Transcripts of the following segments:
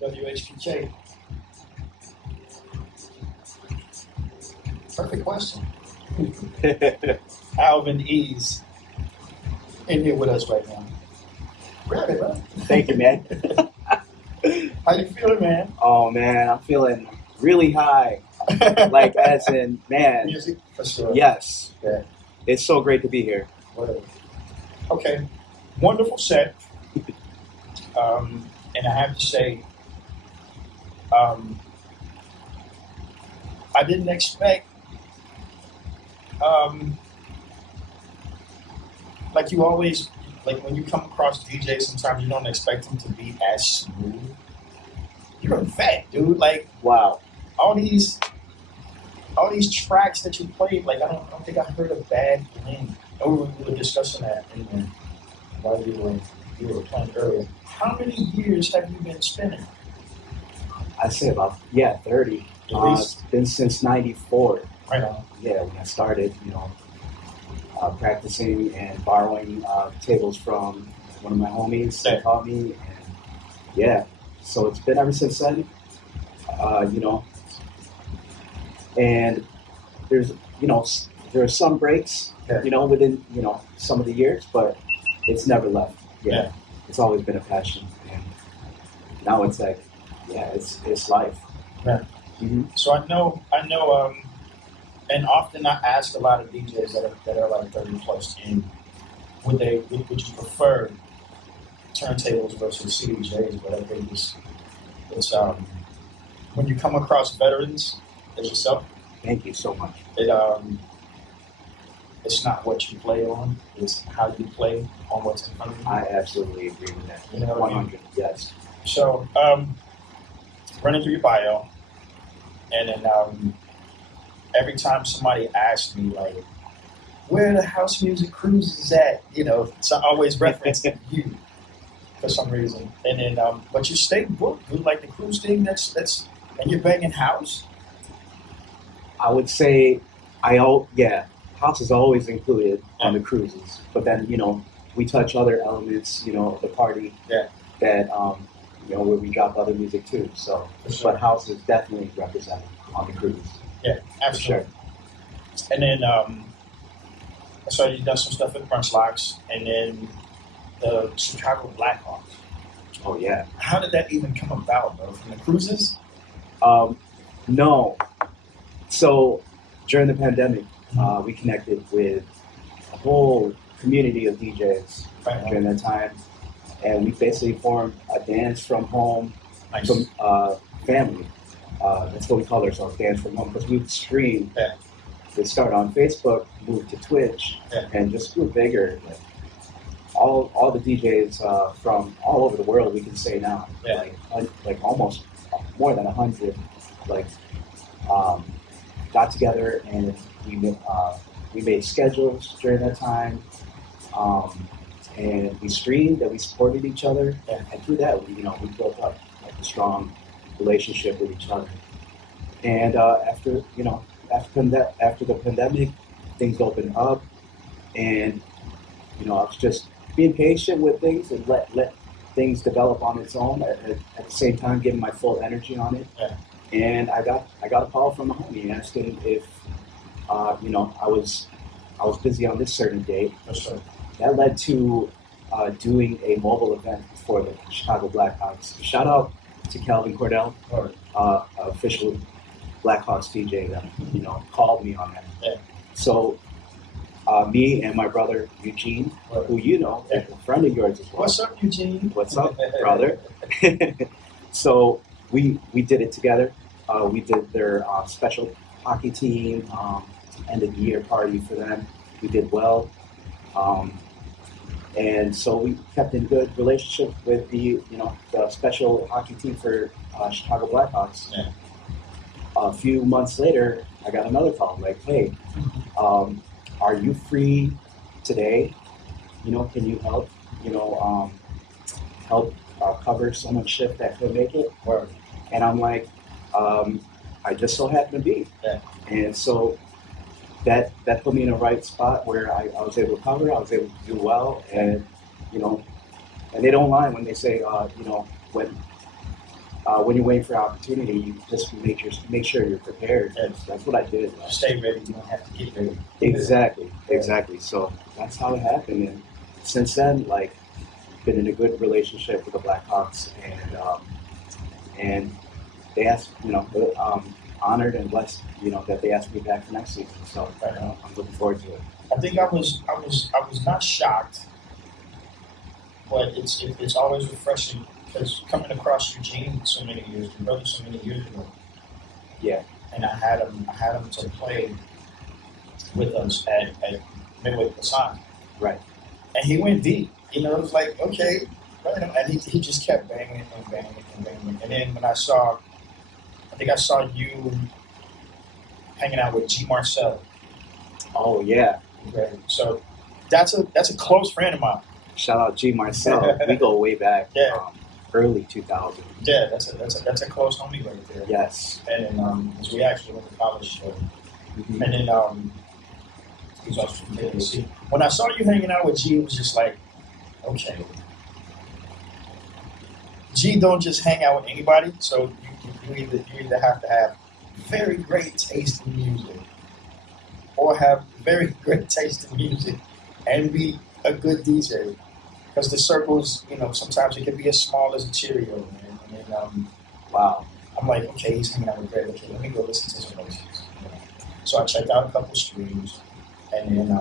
WHPK. Perfect question. Alvin Ease in here with us right now. Grab it, bro. Thank you, man. How you feeling, man? Oh, man, I'm feeling really high. Like, as in, man. Music, for sure. Yes. Yeah. It's so great to be here. Whatever. Okay. Wonderful set. And I have to say, I didn't expect, like you always, like when you come across DJs, sometimes you don't expect them to be as smooth. You're a vet, dude. Like, wow, all these tracks that you played, like I don't think I heard a bad blend. Oh, we were discussing that while you were playing earlier. How many years have you been spinning? I'd say about 30. It's been since '94. Right on. Yeah, when I started, practicing and borrowing tables from one of my homies that taught me, and yeah, so it's been ever since then. And there's there are some breaks, within some of the years, but it's never left. Yeah. It's always been a passion, and now it's like, it's life. Yeah. Mm-hmm. So I know, and often I ask a lot of DJs that are like 30 plus in, would you prefer turntables versus CDJs? But I think it's when you come across veterans as yourself. Thank you so much. It's not what you play on; it's how you play on what's in front of you. I absolutely agree with that. 100. Yes. So, running through your bio, and then every time somebody asks me like, "Where the house music cruises at?" So I always reference you for some reason. And then, but you stay booked, dude. Like the cruise thing. That's, and you're banging house. I would say, house is always included on the cruises, but then we touch other elements, of the party that where we drop other music too. So, but house is definitely represented on the cruise. Yeah, absolutely. For sure. And then I saw you done some stuff at Crunch Locks, and then the Chicago Blackhawks. Oh yeah. How did that even come about, bro? From the cruises? No. So during the pandemic, we connected with a whole community of DJs during that time, and we basically formed a dance from home, from family. That's what we call ourselves, dance from home, because we would stream. Yeah. We'd start on Facebook, move to Twitch, and just grew bigger. Like, all the DJs from all over the world, we can say now, like almost more than 100, got together, and we made schedules during that time, and we streamed, and we supported each other, and through that, we built up like a strong relationship with each other. And after the pandemic, things opened up, and I was just being patient with things and let things develop on its own. At the same time, giving my full energy on it. Yeah. And I got a call from a homie asking if I was busy on this certain date. Sure. That led to doing a mobile event for the Chicago Blackhawks. Shout out to Calvin Cordell, official Blackhawks DJ that called me on that. Yeah. So Me and my brother Eugene, Right. who you know, is a friend of yours as well. What's up, Eugene? What's up, brother? So we did it together. We did their special hockey team end of the year party for them. We did well, and so we kept in good relationship with the special hockey team for Chicago Blackhawks. Yeah. A few months later, I got another call like, "Hey, are you free today? Can you help? Help cover someone's shift that couldn't make it?" Word. And I'm like, I just so happen to be. Yeah. And so that put me in the right spot where I was able to cover, I was able to do well, and and they don't lie when they say, when you're waiting for an opportunity, you just make sure you're prepared. Yeah. That's what I did. Stay ready. You don't have to get ready. Exactly. So that's how it happened, and since then, like, been in a good relationship with the Blackhawks, and they asked, honored and blessed, that they asked me back for next season. So I'm looking forward to it. I think I was not shocked, but it's always refreshing because coming across Eugene so many years ago, Yeah. and I had him to play with us at Midway Plasan. Right. And he went deep. It was like, okay, right. And he just kept banging and banging and banging. And then when I think I saw you hanging out with G. Marcel. Oh yeah. Okay. So that's a close friend of mine. Shout out G. Marcel. We go way back. Yeah. Early 2000. Yeah, that's a close homie right there. Yes. And then we actually went to college. So. Mm-hmm. And then he's also from KC. When I saw you hanging out with G, it was just like, okay. G don't just hang out with anybody, so you either have to have very great taste in music or have very great taste in music and be a good DJ. Because the circles, sometimes it can be as small as a Cheerio, man. And then, wow. I'm like, okay, he's hanging out with Greg. Okay, let me go listen to some voices. So I checked out a couple streams, and then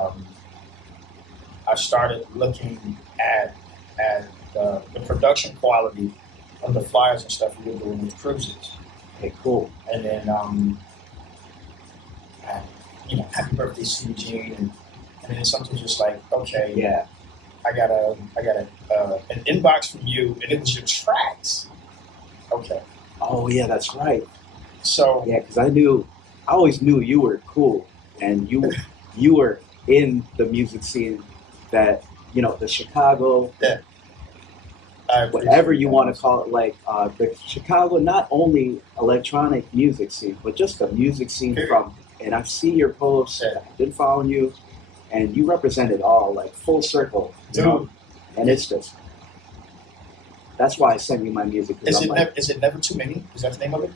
I started looking at the production quality of the flyers and stuff we were doing with cruises. Okay, cool. And then, happy birthday, Steve Gene, and then something just like, okay, yeah, I got an inbox from you, and it was your tracks. Okay. Oh yeah, that's right. So yeah, because I always knew you were cool, and you were in the music scene that the Chicago. Yeah. Whatever you want to call it, like the Chicago, not only electronic music scene, but just the music scene from. And I've seen your posts. Yeah. I've been following you, and you represent it all, like full circle, dude. And it's just that's why I sent you my music. Is it never too many? Is that the name of it?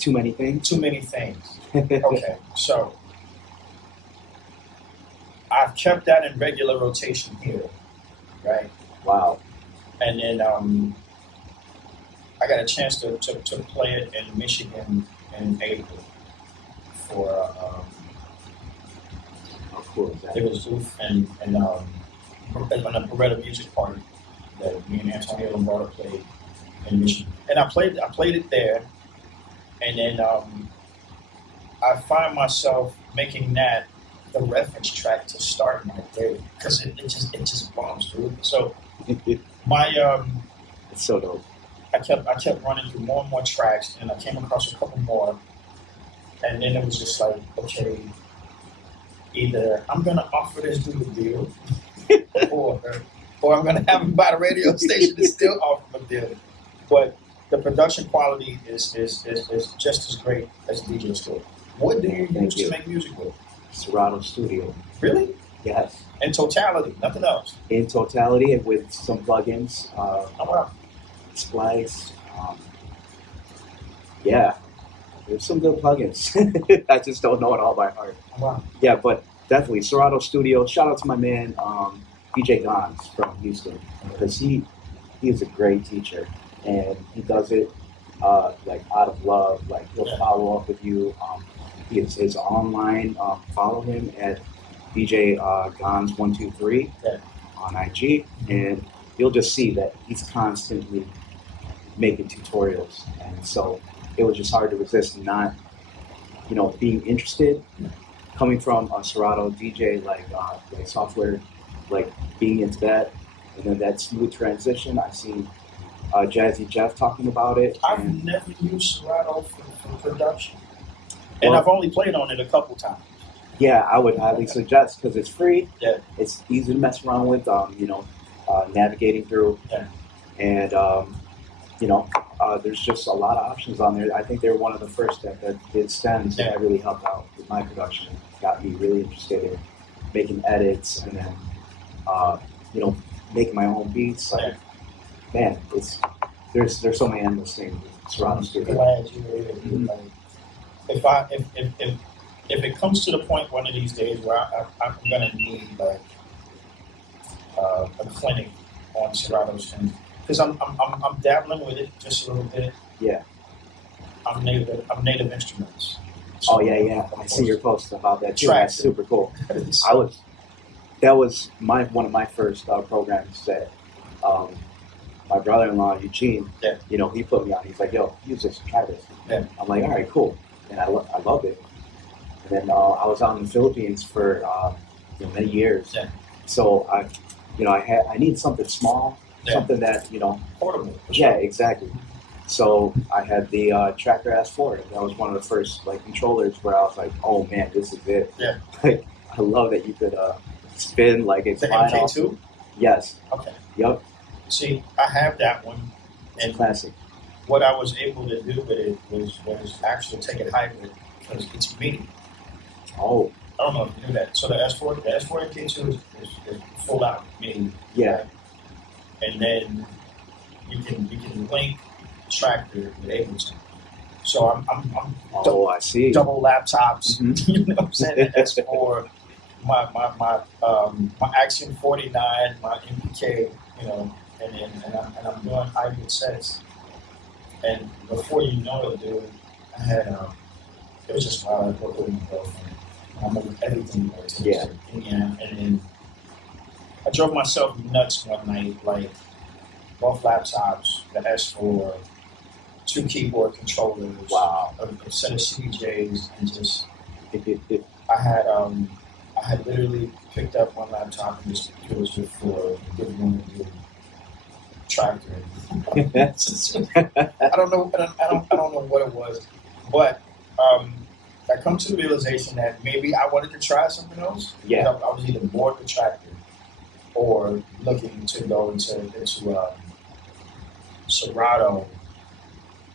Too many things. Too many things. Okay, so I've kept that in regular rotation here, right? Wow. And then I got a chance to play it in Michigan in April for how cool is that? It was Oof and on a Beretta music party that me and Antonio Lombardo played in Michigan. And I played it there, and then I find myself making that the reference track to start my day because it just bombs, dude. So my it's so dope. I kept running through more and more tracks, and I came across a couple more, and then it was just like, okay, either I'm gonna offer this dude a deal, or I'm gonna have him buy the radio station and still offer him a deal. But the production quality is just as great as DJ Store. What do you use to make music with? Serato Studio. Really? Yes. In totality, nothing else. In totality, and with some plugins. Oh wow. Splice. Yeah, there's some good plugins. I just don't know it all by heart. Oh, wow. Yeah, but definitely Serato Studio. Shout out to my man DJ Gons from Houston, because he is a great teacher, and he does it like out of love. Like he'll follow up with you. His online. Follow him at DJ Gons123 on IG, and you'll just see that he's constantly making tutorials, and so it was just hard to resist not, being interested. Coming from a Serato DJ, like software, like being into that, and then that smooth transition. I seen Jazzy Jeff talking about it. I've never used Serato for production, and I've only played on it a couple times. Yeah, I would highly suggest, because it's free. Yeah, it's easy to mess around with. Navigating through, and there's just a lot of options on there. I think they were one of the first that did stems, and that really helped out with my production. Got me really interested in making edits, and then making my own beats. Like, man, there's so many endless things. I'm glad you were here. Like, if it comes to the point one of these days where I'm gonna need like a clinic on Serato's thing, because I'm dabbling with it just a little bit. Yeah. I'm native instruments. So, oh yeah. I see your post about that too. That's super cool. So, that was one of my first programs that my brother-in-law Eugene, he put me on. He's like, "Yo, use this, try this." Yeah. I'm like, "All right, cool," and I loved it. And then I was out in the Philippines for many years. Yeah. So I need something small, something that portable. Yeah, exactly. So I had the Tracker S4. That was one of the first controllers where I was like, "Oh man, this is it." Yeah. Like, I love that you could spin like it's the MK2. Yes. Okay. Yep. See, I have that one, and classic. What I was able to do with it was actually take it hybrid, because it's MIDI. Oh. I don't know if you knew that. So the S4 MK2 is full out MIDI. Yeah. And then you can link Tractor with Ableton. So I'm I see. double laptops. Mm-hmm. You know what I'm saying? That's for my Axiom 49, my MPK, and I'm doing hybrid sets. And before you know it, dude, I had it was just wild. I worked with my girlfriend. I'm with everything. Yeah. And then I drove myself nuts one night, like both laptops, the S4, 2 keyboard controllers, wow, a set of CDJs, and just I had literally picked up one laptop and just it was just for giving one to Tractor. I don't know what it was, but I come to the realization that maybe I wanted to try something else. Yeah, I was either bored with Tractor or looking to go into Serato,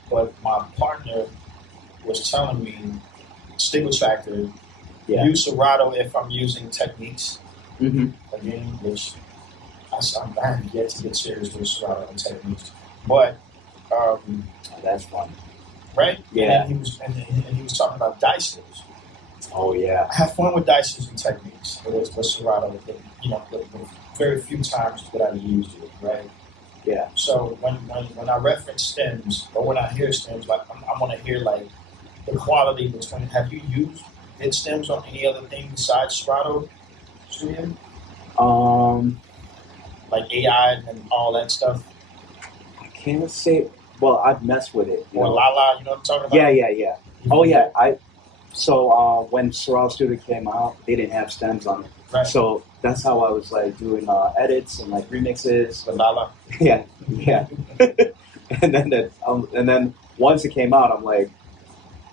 but my partner was telling me stick with Tractor. Yeah. Use Serato if I'm using techniques. Mm-hmm. Again, which I have yet to get serious with Serato and techniques, but that's fun, right? Yeah. And he was talking about dices. Oh yeah. I have fun with dices and techniques. It was with Serato, the very few times that I used it, right? Yeah. So when I reference stems or when I hear stems, like I want to hear like the quality between. Have you used hit stems on any other thing besides Serato Studio? Like AI and all that stuff. I can't say. Well, I've messed with it. Or Lala, you know what I'm talking about? Yeah. Oh yeah. So when Serato Studio came out, they didn't have stems on it. Right. So that's how I was like doing edits and like remixes. With Lala. Yeah. and then once it came out, I'm like,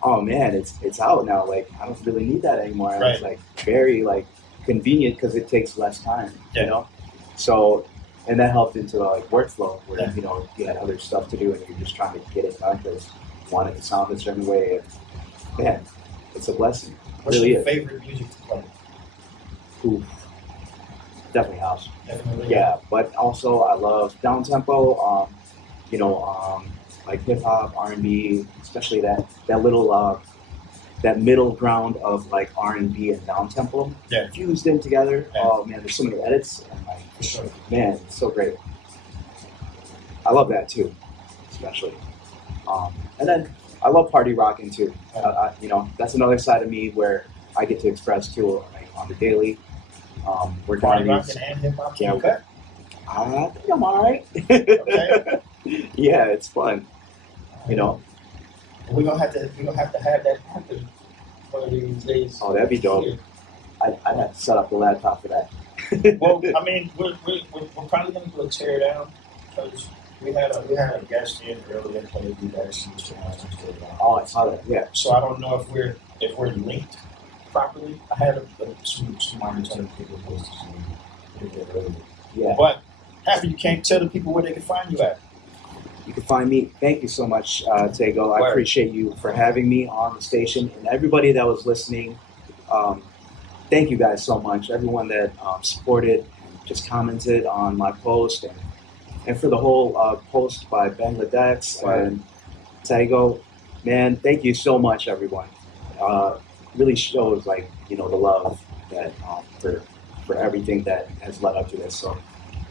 oh man, it's out now. Like I don't really need that anymore. And it's like very like convenient because it takes less time. Yeah. You know. So and that helped into the like workflow where you had other stuff to do and you're just trying to get it done because you wanted to sound a certain way. And, man, it's a blessing. What's really your favorite music to play? Ooh, definitely house. Definitely. Yeah, but also I love down tempo. Like hip hop, R&B, especially that little that middle ground of like R&B and down tempo fused in together. Yeah. Oh man, there's so many edits. And like, For sure. Man, it's so great. I love that too, especially. And then I love party rocking too. That's another side of me where I get to express too, like on the daily. Working Party on rocking and hip hop. Yeah. Okay. I think I'm all right. Okay. Yeah, it's fun. You know. We're gonna have to have that happen one of these days. Oh, that'd be dope. I'd have to set up the laptop for that. Well, I mean, we're probably gonna go tear it down because we had a guest in earlier played the guys. Oh, I saw that. Yeah. So I don't know if we're linked properly. I had some minor technical difficulties earlier. Yeah. But happy you can't tell the people where they can find you at. You can find me. Thank you so much, Taigo. I appreciate you for having me on the station, and everybody that was listening. Thank you guys so much. Everyone that supported, just commented on my post, and for the whole post by Bangladesh and Taigo, man, thank you so much, everyone. Really shows the love that for everything that has led up to this. So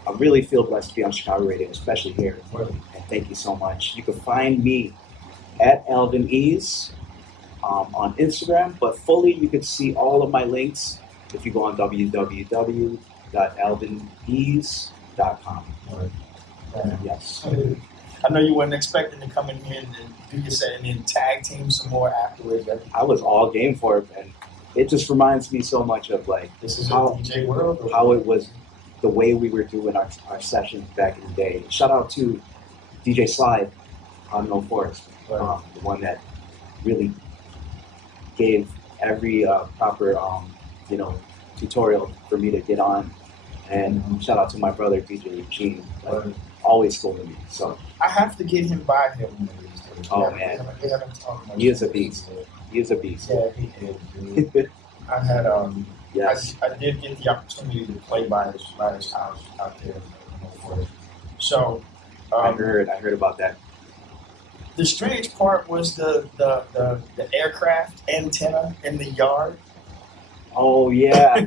I really feel blessed to be on Chicago Radio, especially here. And thank you so much. You can find me at Alvin Ease on Instagram, but fully you can see all of my links if you go on www.alvinease.com. Yes. I know you weren't expecting to come in here and do your set and then tag team some more afterwards. I was all game for it, and it just reminds me so much of this is how DJ world, how it was the way we were doing our sessions back in the day. Shout out to DJ Slide on No Forest, the one that really gave every proper tutorial for me to get on. And shout out to my brother DJ Eugene, always schooling me. So I have to get him by him one of these days. Oh man, we haven't talked much. He is a beast. He is a beast. Yeah, he is. I had yes. I did get the opportunity to play by his house out there. So I heard about that. The strange part was the aircraft antenna in the yard. Oh yeah,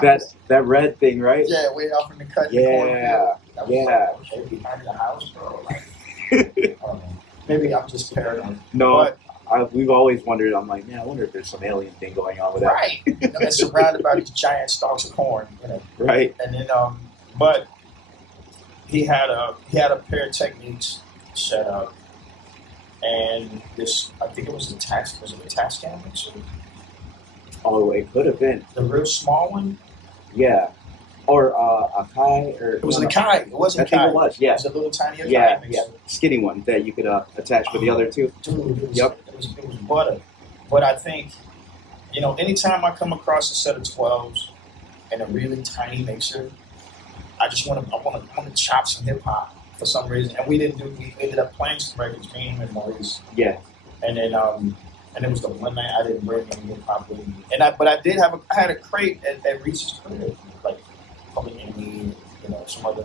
that red thing, right? Yeah, way off in the cut. Yeah, yeah. Okay, behind the house, bro. Maybe I'm just paranoid. No, we've always wondered. I'm like, man, I wonder if there's some alien thing going on with that. Right. It's surrounded by these giant stalks of corn. Right. And then, but he had a pair of techniques set up, and this, I think it was a tax cam mixer. Oh, it could have been the real small one. Yeah, or a Kai, or it was an Akai. It wasn't. I think it was. Yeah, it was a little tiny Akai. Yeah, skinny one that you could attach with the other two. Dude, it was butter. But I think, anytime I come across a set of 12s and a really tiny mixer, I want to chop some hip hop for some reason. And we ended up playing some records, me and Maurice. Yeah. And then and it was the one night I didn't bring any hip hop with me. But I had a crate at Reese's crib, like Public Enemy, some other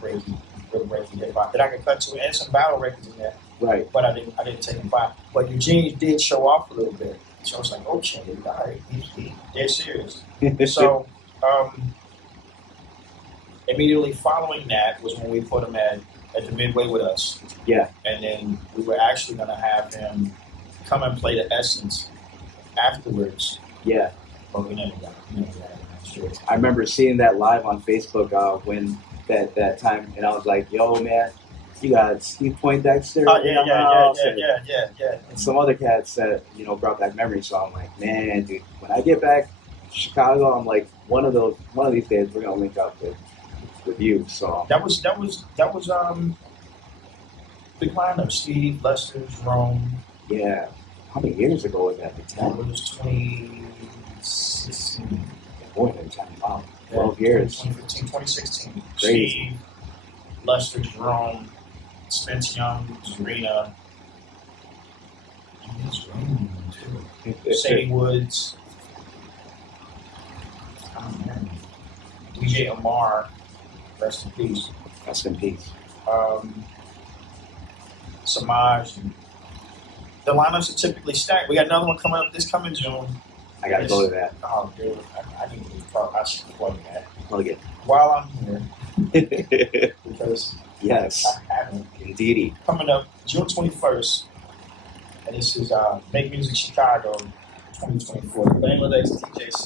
crazy hip hop that I could cut to, and some battle records in there. Right. But I didn't take them by. But Eugene did show off a little bit. So I was like, okay, all right, he's dead serious. So immediately following that was when we put him at the Midway with us. Yeah. And then we were actually going to have him come and play the Essence afterwards. Yeah. But we never got it. Sure. I remember seeing that live on Facebook when that time, and I was like, yo, man, you got Steve Poindexter. Oh, yeah. And some other cats that, brought back memories. So I'm like, man, dude, when I get back to Chicago, I'm like, one of these days we're going to link up with you. So that was big lineup. Steve, Lester, Jerome. Yeah. How many years ago was that? It was 2016. More than 10. Wow. 12 years. 2015, 2016. Crazy. Steve, Lester, Jerome, Spence Young, Zarina. Sadie Woods. Oh, man. DJ Amar. Rest in peace. Rest in peace. Samaj. The lineups are typically stacked. We got another one coming up this coming June. I gotta go to that. Oh, dude. I need to I should plug that. Plug it. While I'm here. Because yes. I haven't. Indeedy. Coming up June 21st. And this is Make Music Chicago 2024. Bangladesh DJ